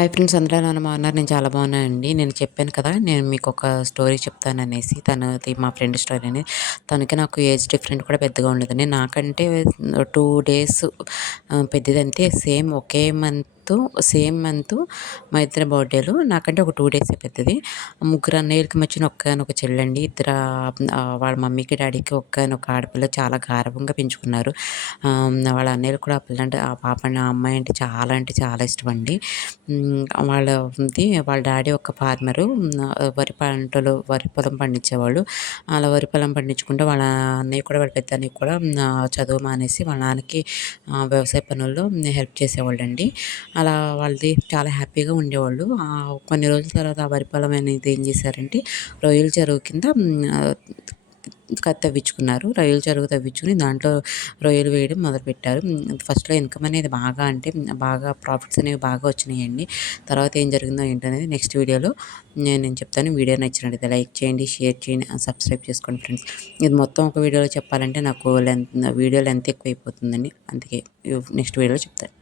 Hi friends, అందరూ ఎలా బాగున్నారు? నేను చాలా బాగున్నానండి. నేను చెప్పాను కదా, నేను మీకు ఒక స్టోరీ చెప్తాననేసి. తనది మా ఫ్రెండ్ స్టోరీ అని. తనకి నాకు ఏజ్ డిఫరెంట్ కూడా పెద్దగా ఉండదండి. నాకంటే 2 డేస్ పెద్దదంతే. సేమ్ ఒకే సేమ్ మంత్ మా ఇద్దరి బర్త్డేలు. నాకంటే ఒక 2 డేసే పెద్దది. ముగ్గురు అన్నయ్యలకి మధ్యన ఒక్కగానొక చెల్లండి. వాళ్ళ మమ్మీకి డాడీకి ఒక్కగానొక ఆడపిల్ల. చాలా గారాబంగా పెంచుకున్నారు. వాళ్ళ అన్నయ్యలు కూడా ఆ పాపని, ఆ అమ్మాయి అంటే చాలా ఇష్టమండి. వాళ్ళ డాడీ ఒక ఫార్మరు. వరి పొలం పండించేవాళ్ళు. అలా వరి పొలం పండించుకుంటే వాళ్ళ అన్నయ్య కూడా, వాళ్ళ పెద్ద అన్నయ్య కూడా చదువు మానేసి వాళ్ళ నాన్నకి వ్యవసాయ పనుల్లో హెల్ప్ చేసేవాళ్ళండి. అలా వాళ్ళది చాలా హ్యాపీగా ఉండేవాళ్ళు. కొన్ని రోజుల తర్వాత ఆ వరి పొలం అనేది ఏం చేశారంటే రొయ్యల చెరువు కింద తవ్వించుకున్నారు. రొయ్యల చెరువు తవ్వించుకుని దాంట్లో రొయ్యలు వేయడం మొదలుపెట్టారు. ఫస్ట్‌లో ఇన్కమ్ అనేది బాగా ప్రాఫిట్స్ అనేవి బాగా వచ్చినాయండి. తర్వాత ఏం జరిగిందో ఏంటనేది నెక్స్ట్ వీడియోలో నేను చెప్తాను. వీడియో నచ్చినట్లయితే లైక్ చేయండి, షేర్ చేయండి, సబ్స్క్రైబ్ చేసుకోండి ఫ్రెండ్స్. ఇది మొత్తం ఒక వీడియోలో చెప్పాలంటే నాకు వీడియో లెంత్ ఎక్కువైపోతుందండి. అందుకే నెక్స్ట్ వీడియోలో చెప్తాను.